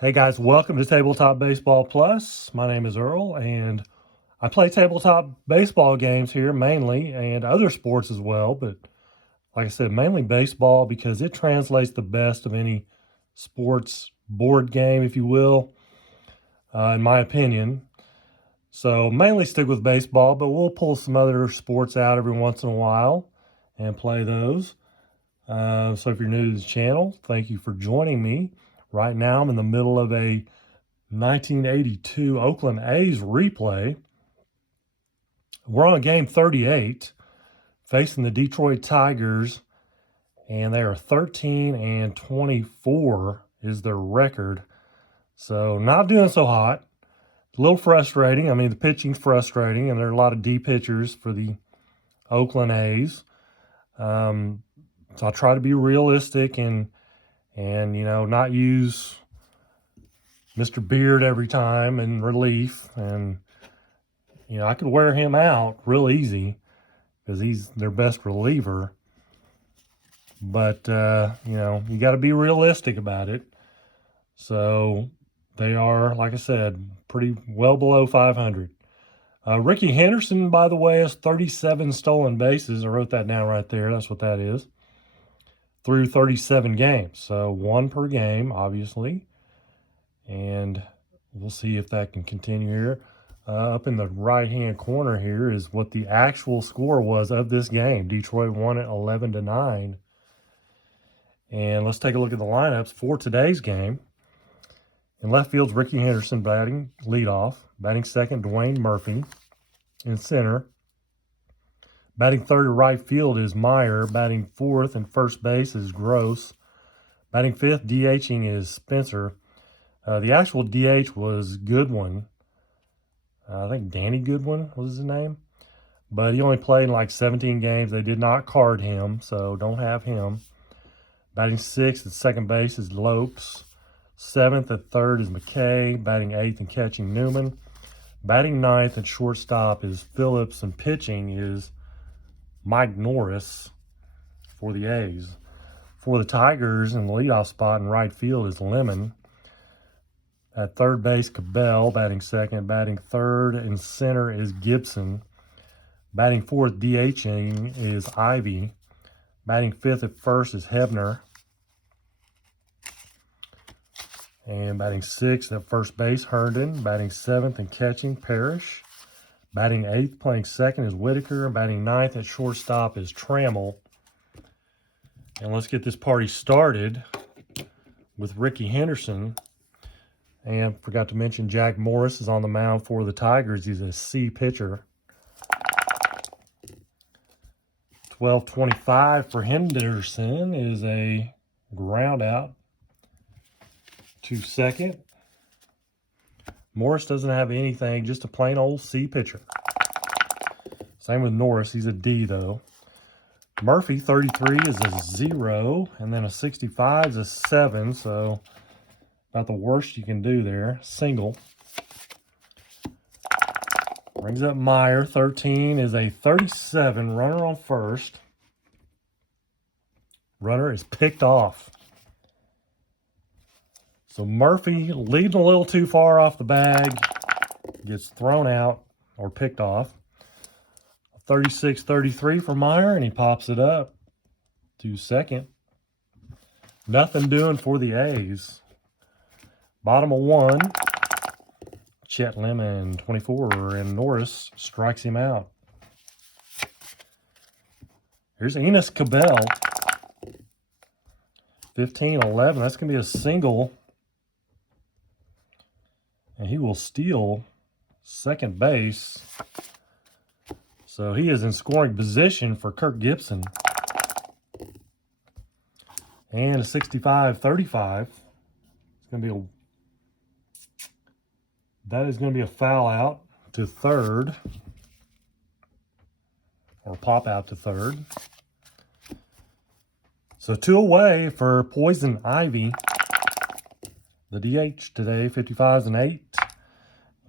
Hey guys, welcome to Tabletop Baseball Plus. My name is Earl, and I play tabletop baseball games here mainly, and other sports as well. But like I said, mainly baseball because it translates the best of any sports board game, if you will, in my opinion. So mainly stick with baseball, but we'll pull some other sports out every once in a while and play those. So if you're new to the channel, thank you for joining me. Right now, I'm in the middle of a 1982 Oakland A's replay. We're on game 38, facing the Detroit Tigers, and they are 13-24 is their record. So not doing so hot. A little frustrating. I mean, the pitching's frustrating, and there are a lot of D pitchers for the Oakland A's. So I try to be realistic and not use Mr. Beard every time in relief. And, I could wear him out real easy because he's their best reliever. But, you got to be realistic about it. So they are, like I said, pretty well below 500. Ricky Henderson, by the way, has 37 stolen bases. I wrote that down right there. That's what that is. Through 37 games. So one per game, obviously. And we'll see if that can continue here. Up in the right-hand corner here is what the actual score was of this game. Detroit won it 11-9. And let's take a look at the lineups for today's game. In left field's Ricky Henderson batting leadoff. Batting second, Dwayne Murphy. In center, batting third to right field is Meyer. Batting fourth and first base is Gross. Batting fifth, DHing is Spencer. The actual DH was Goodwin. I think Danny Goodwin was his name. But he only played in like 17 games. They did not card him, so don't have him. Batting sixth at second base is Lopes. Seventh at third is McKay. Batting eighth and catching Newman. Batting ninth at shortstop is Phillips, and pitching is Mike Norris for the A's. For the Tigers, in the leadoff spot in right field is Lemon. At third base, Cabell. Batting second. Batting third and center is Gibson. Batting fourth, DHing is Ivy. Batting fifth at first is Hebner. And batting sixth at first base, Herndon. Batting seventh and catching, Parrish. Batting eighth, playing second, is Whitaker. Batting ninth at shortstop is Trammell. And let's get this party started with Ricky Henderson. And forgot to mention Jack Morris is on the mound for the Tigers. He's a C pitcher. 12-25 for Henderson is a ground out to second. Morris doesn't have anything, just a plain old C pitcher. Same with Norris. He's a D, though. Murphy, 33, is a 0, and then a 65 is a 7, so about the worst you can do there. Single. Brings up Meyer, 13, is a 37, runner on first. Runner is picked off. So Murphy leading a little too far off the bag, gets thrown out or picked off. 36-33 for Meyer, and he pops it up to second. Nothing doing for the A's. Bottom of one, Chet Lemon, 24, and Norris strikes him out. Here's Enos Cabell, 15-11. That's going to be a single. And he will steal second base. So he is in scoring position for Kirk Gibson. And a 65-35. That is going to be a foul out to third. Or pop out to third. So 2 away for Poison Ivy. The DH today, 55s and 8.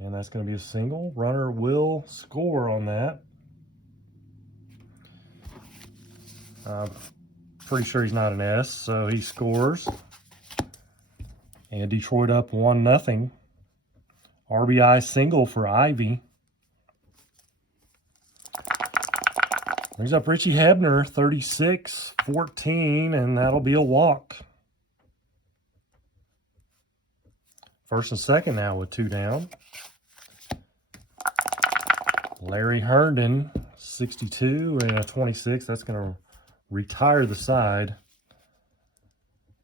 And that's going to be a single. Runner will score on that. Pretty sure he's not an S, so he scores. And Detroit up 1-0. RBI single for Ivy. Brings up Richie Hebner, 36-14, and that'll be a walk. First and second now with 2 down. Larry Herndon, 62 and a 26. That's going to retire the side.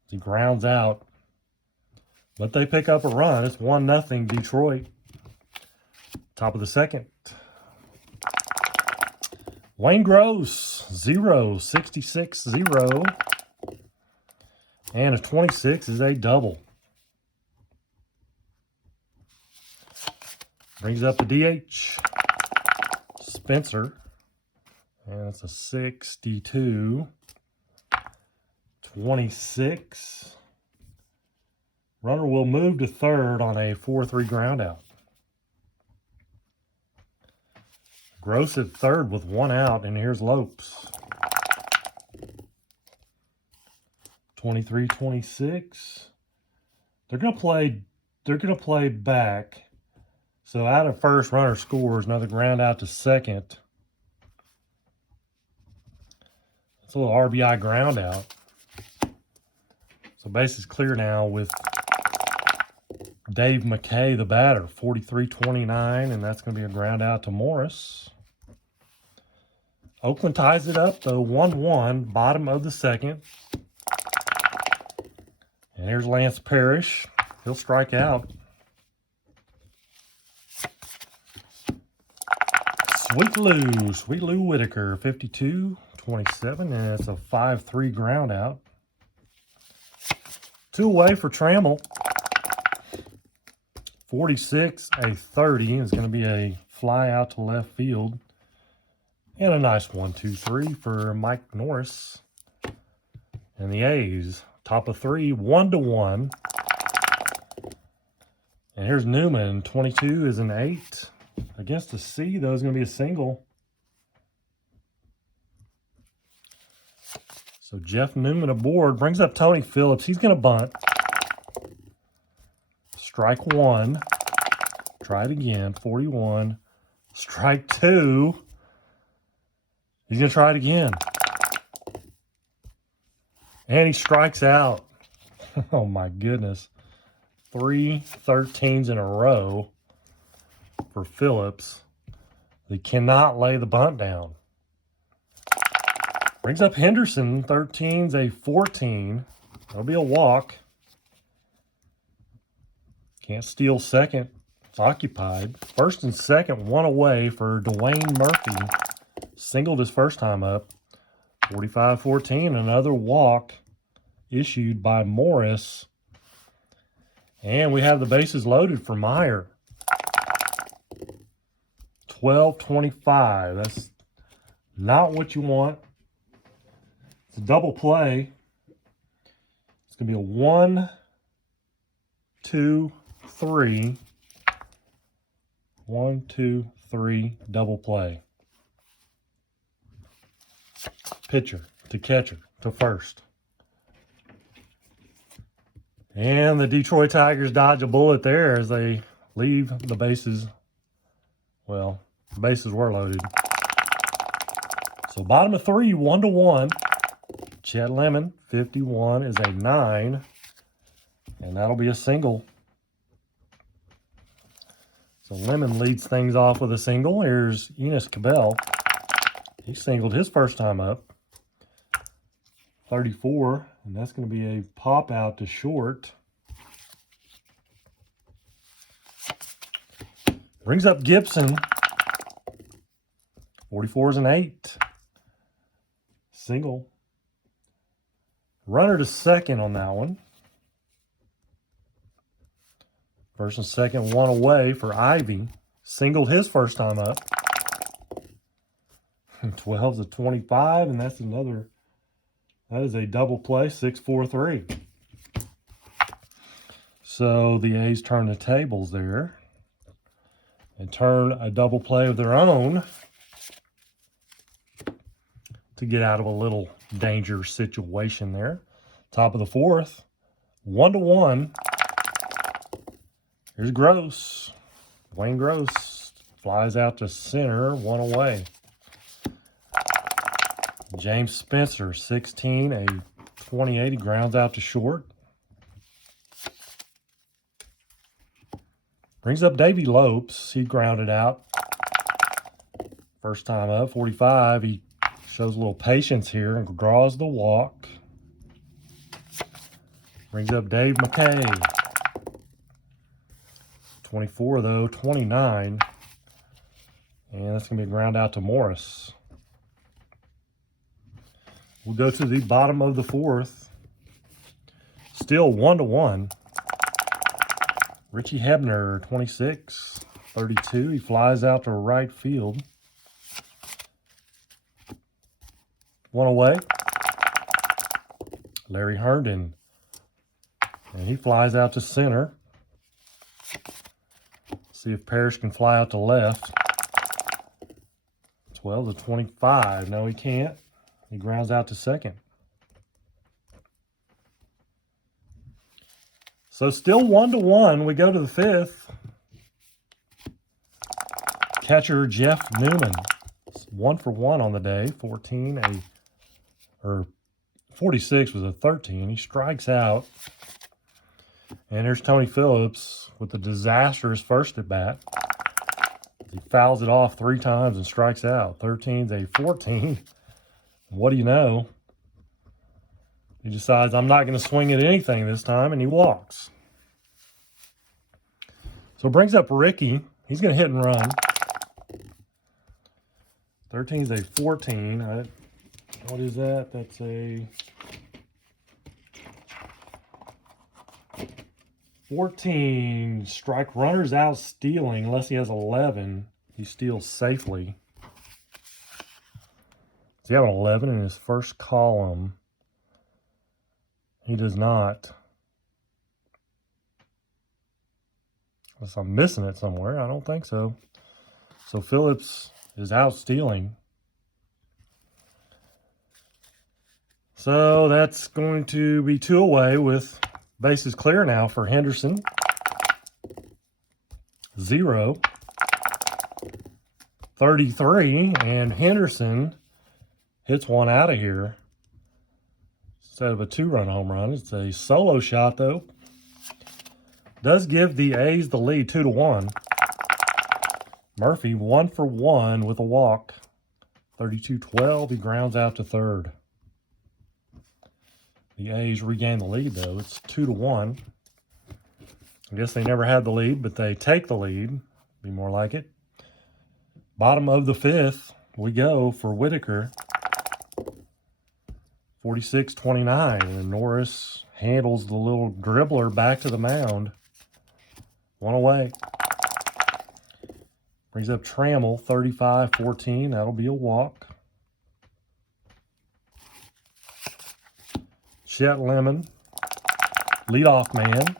He grounds out. But they pick up a run. It's 1-0 Detroit. Top of the second. Wayne Gross, 0, 66-0. And a 26 is a double. Brings up the DH. Spencer. And it's a 62. 26. Runner will move to third on a 4-3 ground out. Gross at third with 1 out, and here's Lopes. 23-26. They're gonna play back. So out of first, runner scores, another ground out to second. It's a little RBI ground out. So base is clear now with Dave McKay, the batter, 43-29, and that's going to be a ground out to Morris. Oakland ties it up, though, 1-1, bottom of the second. And here's Lance Parrish. He'll strike out. Sweet Lou Whitaker, 52-27, and it's a 5-3 ground out. 2 away for Trammell. 46-30 is going to be a fly out to left field. And a nice 1-2-3 for Mike Norris. And the A's, top of 3, 1-1. And here's Newman, 22 is an 8. Against a C, though, is going to be a single. So Jeff Newman aboard, brings up Tony Phillips. He's going to bunt. Strike 1. Try it again, 41. Strike 2. He's going to try it again. And he strikes out. Oh, my goodness. 3 13s in a row for Phillips. They cannot lay the bunt down. Brings up Henderson, 13's a 14. That'll be a walk. Can't steal second. It's occupied. First and second, 1 away for Dwayne Murphy. Singled his first time up. 45-14, another walk issued by Morris. And we have the bases loaded for Meyer. 12-25. That's not what you want. It's a double play. It's going to be a 1, 2, 3. 1, 2, 3 double play. Pitcher to catcher to first. And the Detroit Tigers dodge a bullet there as they leave the bases. Well, the bases were loaded. So bottom of 3, 1-1. Chet Lemon, 51 is a 9. And that'll be a single. So Lemon leads things off with a single. Here's Enos Cabell. He singled his first time up. 34, and that's going to be a pop out to short. Brings up Gibson. 44 is an 8. Single. Runner to second on that one. First and second, 1 away for Ivy. Singled his first time up. 12's a 25, and that's another. That is a double play, 6-4-3. So the A's turn the tables there and turn a double play of their own to get out of a little danger situation there. Top of the 4th, 1-1. Here's Gross. Wayne Gross flies out to center, one away. James Spencer, 16, a 28. He grounds out to short. Brings up Davey Lopes. He grounded out. First time up, 45. He shows a little patience here and draws the walk. Brings up Dave McKay. 24 though, 29. And that's going to be a ground out to Morris. We'll go to the bottom of the fourth. Still 1-1. Richie Hebner, 26, 32. He flies out to right field. One away. Larry Herndon. And he flies out to center. See if Parrish can fly out to left. 12-25. No, he can't. He grounds out to second. So still 1-1. We go to the fifth. Catcher Jeff Newman. 1 for 1 on the day. 46 was a 13. He strikes out. And here's Tony Phillips with a disastrous first at bat. He fouls it off 3 times and strikes out. 13's a 14. What do you know? He decides, I'm not going to swing at anything this time, and he walks. So it brings up Ricky. He's going to hit and run. 13's a 14. What is that? That's a 14. Strike runners out stealing. Unless he has 11, he steals safely. Does he have an 11 in his first column? He does not. Unless I'm missing it somewhere. I don't think so. So Phillips is out stealing. So that's going to be 2 away with bases clear now for Henderson. 0. 33. And Henderson hits one out of here. Instead of a 2-run home run, it's a solo shot, though. Does give the A's the lead 2-1. Murphy 1 for 1 with a walk. 32-12. He grounds out to third. The A's regain the lead, though. It's 2-1. I guess they never had the lead, but they take the lead. Be more like it. Bottom of the fifth, we go for Whitaker. 46-29, and Norris handles the little dribbler back to the mound. 1 away. Brings up Trammell, 35-14. That'll be a walk. Chet Lemon, leadoff man.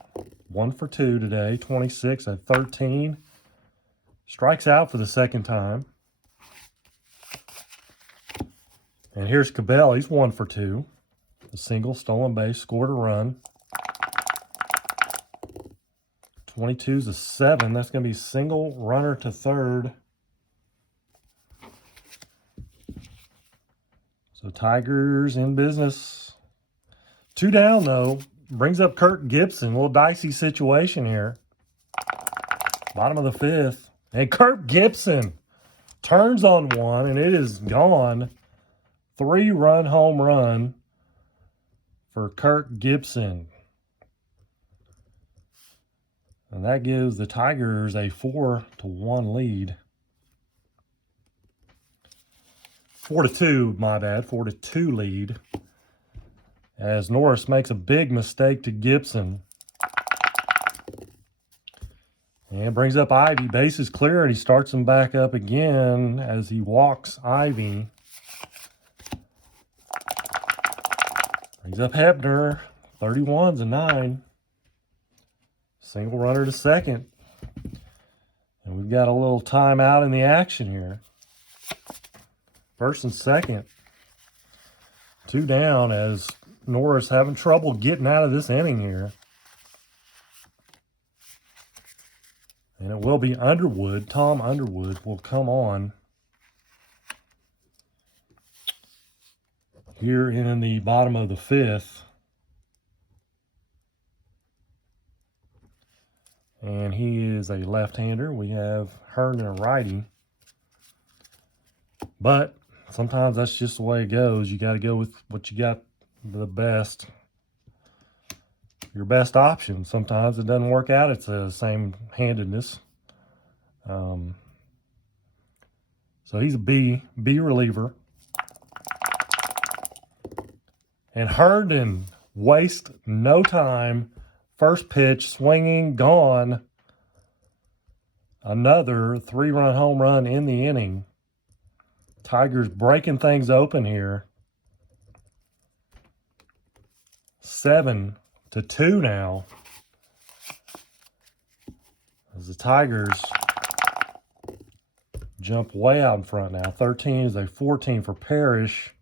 1 for 2 today, 26-13. Strikes out for the second time. And here's Cabell. He's 1 for 2. A single, stolen base, scored a run. 22's a 7. That's going to be single, runner to third. So Tigers in business. 2 down, though. Brings up Kurt Gibson. A little dicey situation here. Bottom of the fifth. And Kurt Gibson turns on one, and it is gone. 3-run home run for Kurt Gibson. And that gives the Tigers a 4-1 lead. 4-2, my bad. 4-2 lead. As Norris makes a big mistake to Gibson. And brings up Ivy. Base is clear, and he starts him back up again as he walks Ivy. Brings up Hebner. 31's a 9. Single runner to second. And we've got a little timeout in the action here. First and second. 2 down as Norris having trouble getting out of this inning here. And it will be Underwood. Tom Underwood will come on here in the bottom of the 5th. And he is a left-hander. We have Herndon, a righty. But sometimes that's just the way it goes. You got to go with what you got the best. Your best option. Sometimes it doesn't work out. It's the same handedness. So he's a B reliever. And Herndon, waste no time. First pitch, swinging, gone. Another 3-run home run in the inning. Tigers breaking things open here. 7-2 now. As the Tigers jump way out in front now. 13 is a 14 for Parrish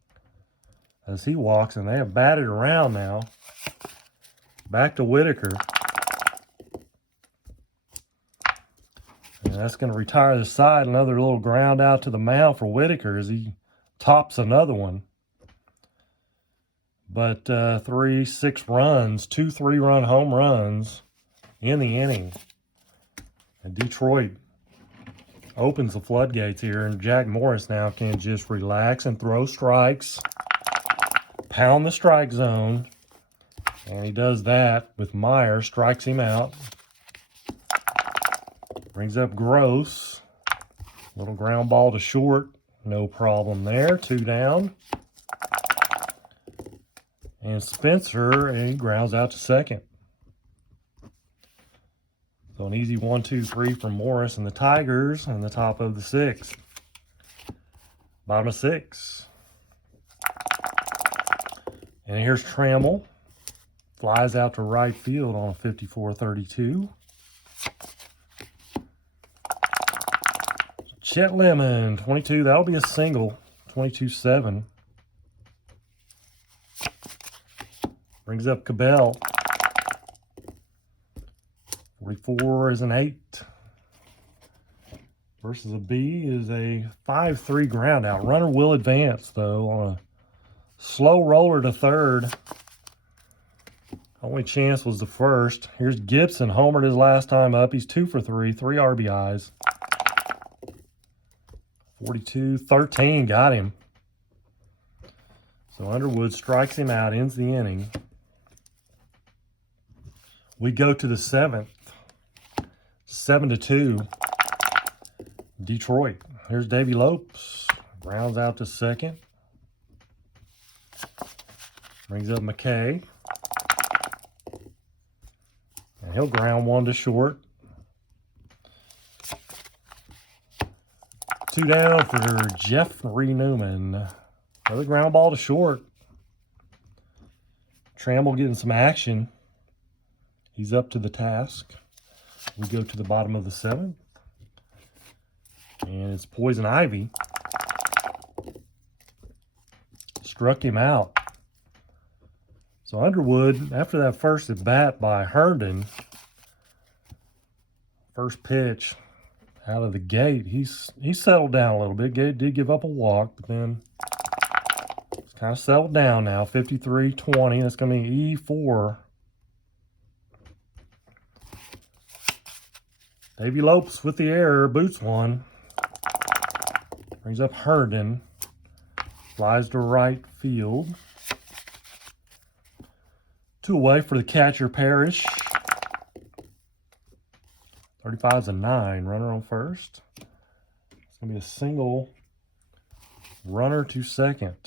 as he walks, and they have batted around now. Back to Whitaker. And that's going to retire the side. Another little ground out to the mound for Whitaker as he tops another one. But 6 runs, 2 3-run home runs in the inning. And Detroit opens the floodgates here, and Jack Morris now can just relax and throw strikes, pound the strike zone, and he does that with Meyer, strikes him out. Brings up Gross, little ground ball to short, no problem there, 2 down. And Spencer, and he grounds out to second. So an easy 1-2-3 for Morris and the Tigers on the top of the 6th. Bottom of 6. And here's Trammell. Flies out to right field on a 54-32. Chet Lemon, 22. That'll be a single. 22-7. Brings up Cabell. 44 is an 8. Versus a B is a 5-3 ground out. Runner will advance, though, on a slow roller to third. Only chance was the first. Here's Gibson, homered his last time up. He's 2 for 3, 3 RBIs. 42-13, got him. So Underwood strikes him out, ends the inning. We go to the 7th. 7-2. Detroit. Here's Davey Lopes. Rounds out to second. Brings up McKay. And he'll ground one to short. 2 down for Jeffrey Newman. Another ground ball to short. Trammell getting some action. He's up to the task. We go to the bottom of the 7th. And it's Poison Ivy. Struck him out. So Underwood, after that first at bat by Herndon, first pitch out of the gate, he's settled down a little bit. Did give up a walk, but then it's kind of settled down now. 53-20. That's going to be E4. Davey Lopes with the error, boots one. Brings up Herndon. Flies to right field. 2 away for the catcher, Parrish. 35 is a 9. Runner on first. It's going to be a single. Runner to second.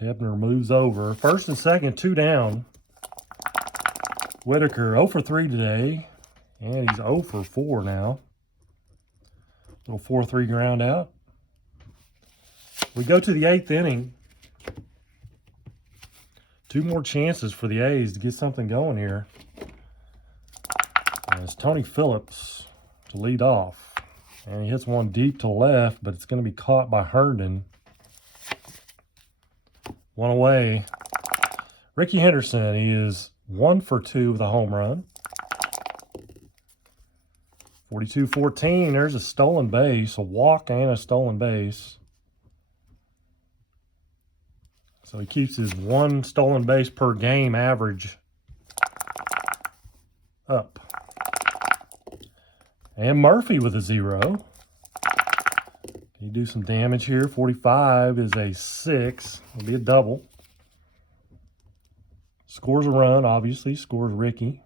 Hebner moves over. First and second, 2 down. Whitaker 0 for 3 today. And he's 0 for 4 now. Little 4-3 ground out. We go to the 8th inning. 2 more chances for the A's to get something going here. And it's Tony Phillips to lead off. And he hits one deep to left, but it's going to be caught by Herndon. 1 away. Ricky Henderson, he is 1 for 2 with a home run. 42-14. There's a stolen base, a walk and a stolen base. So he keeps his 1 stolen base per game average up. And Murphy with a 0. Can you do some damage here? 45 is a 6. It'll be a double. Scores a run, obviously. Scores Ricky.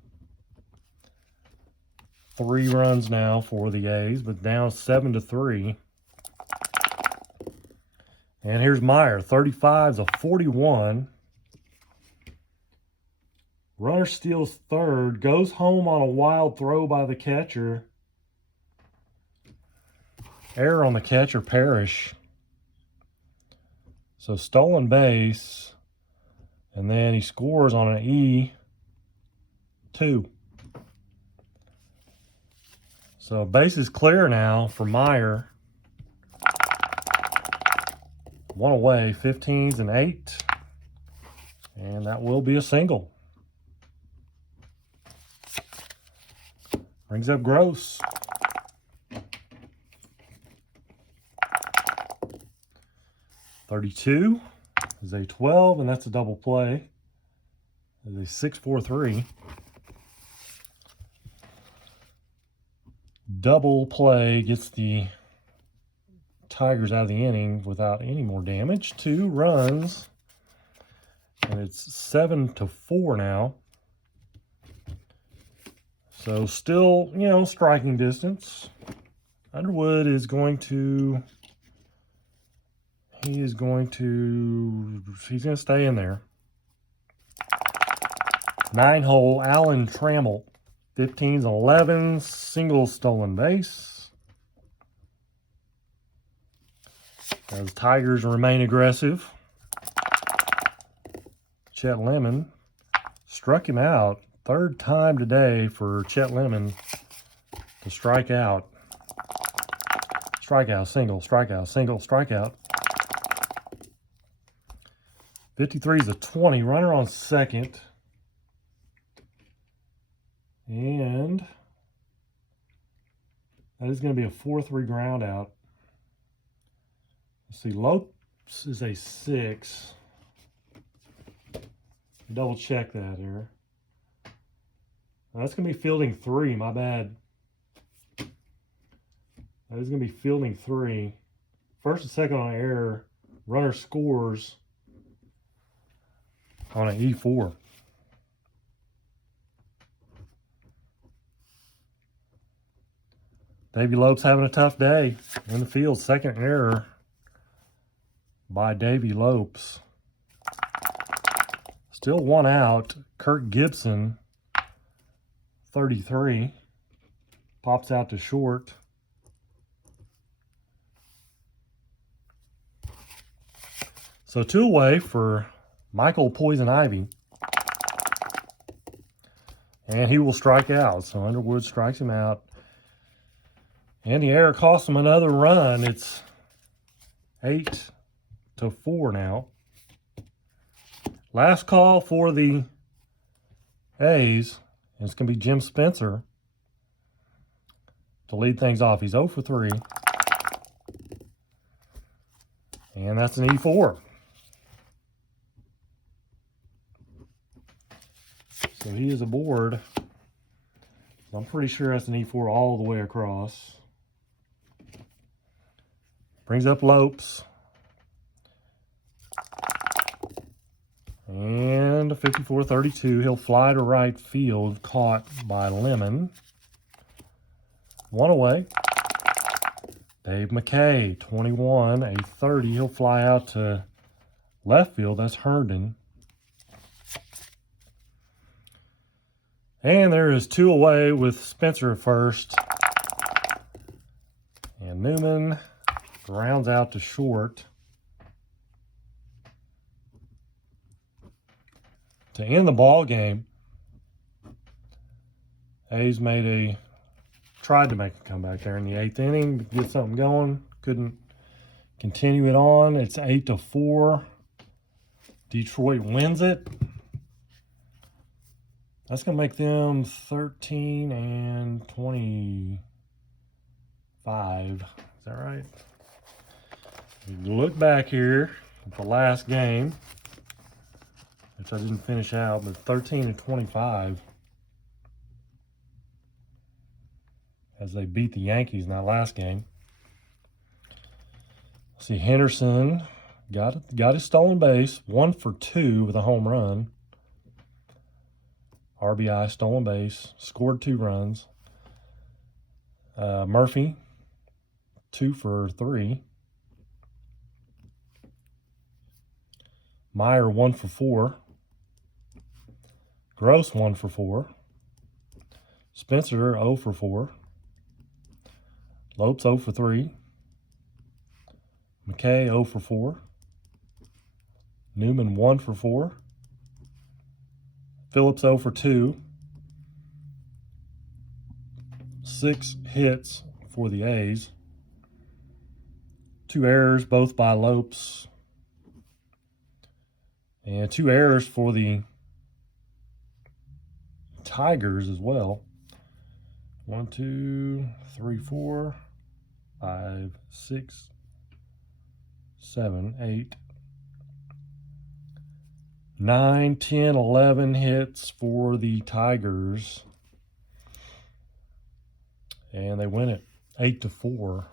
3 runs now for the A's, but down 7-3. And here's Meyer. 35 is a 41. Runner steals third. Goes home on a wild throw by the catcher. Error on the catcher, Parrish. So stolen base. And then he scores on an E2. So base is clear now for Meyer. 1 away, 15s and 8. And that will be a single. Brings up Gross. .32 is a 12, and that's a double play. Is a 6-4-3. Double play gets the Tigers out of the inning without any more damage. 2 runs, and it's 7-4 now. So still, striking distance. Underwood is going to, he's going to stay in there. 9-hole, Alan Trammell. 15s and 11s, single stolen base. As Tigers remain aggressive. Chet Lemon struck him out. 3rd time today for Chet Lemon to strike out. Strikeout, single, strikeout, single, strikeout. 53 is a 20. Runner on second. And that is going to be a 4-3 ground out. Let's see, Lopes is a 6. Double check that here. That's going to be fielding 3, my bad. That is going to be fielding 3. First and second on error. Runner scores on an E4. Davey Lopes having a tough day in the field. 2nd error by Davey Lopes. Still 1 out. Kirk Gibson, 33, pops out to short. So 2 away for Michael Poison Ivy. And he will strike out. So Underwood strikes him out. And the error costs him another run. It's 8-4 now. Last call for the A's. It's going to be Jim Spencer to lead things off. He's 0 for 3. And that's an E4. So he is aboard. I'm pretty sure that's an E4 all the way across. Brings up Lopes. And a 54-32. He'll fly to right field, caught by Lemon. 1 away. Dave McKay, 21, a 30. He'll fly out to left field. That's Herndon. And there is 2 away with Spencer at first. And Newman grounds out to short. To end the ball game, A's tried to make a comeback there in the 8th inning to get something going. Couldn't continue it on. It's 8-4. Detroit wins it. That's going to make them 13-20. 5. Is that right? You look back here at the last game, which I didn't finish out, but 13-25 as they beat the Yankees in that last game. See, Henderson got his stolen base, 1 for 2 with a home run. RBI, stolen base, scored 2 runs. Murphy, 2 for 3. Meyer, 1 for 4. Gross, 1 for 4. Spencer, 0 for 4. Lopes, 0 for 3. McKay, 0 for 4. Newman, 1 for 4. Phillips, 0 for 2. 6 hits for the A's. 2 errors, both by Lopes. And 2 errors for the Tigers as well. 1, 2, 3, 4, 5, 6, 7, 8, 9, 10, 11 hits for the Tigers. And they win it 8-4.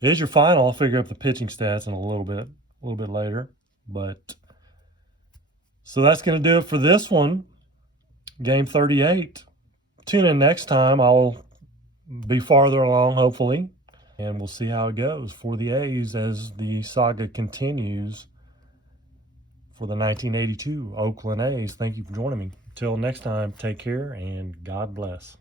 Here's your final. I'll figure up the pitching stats in a little bit later. But so that's going to do it for this one. Game 38. Tune in next time. I'll be farther along, hopefully. And we'll see how it goes for the A's as the saga continues for the 1982 Oakland A's. Thank you for joining me. Till next time, take care and God bless.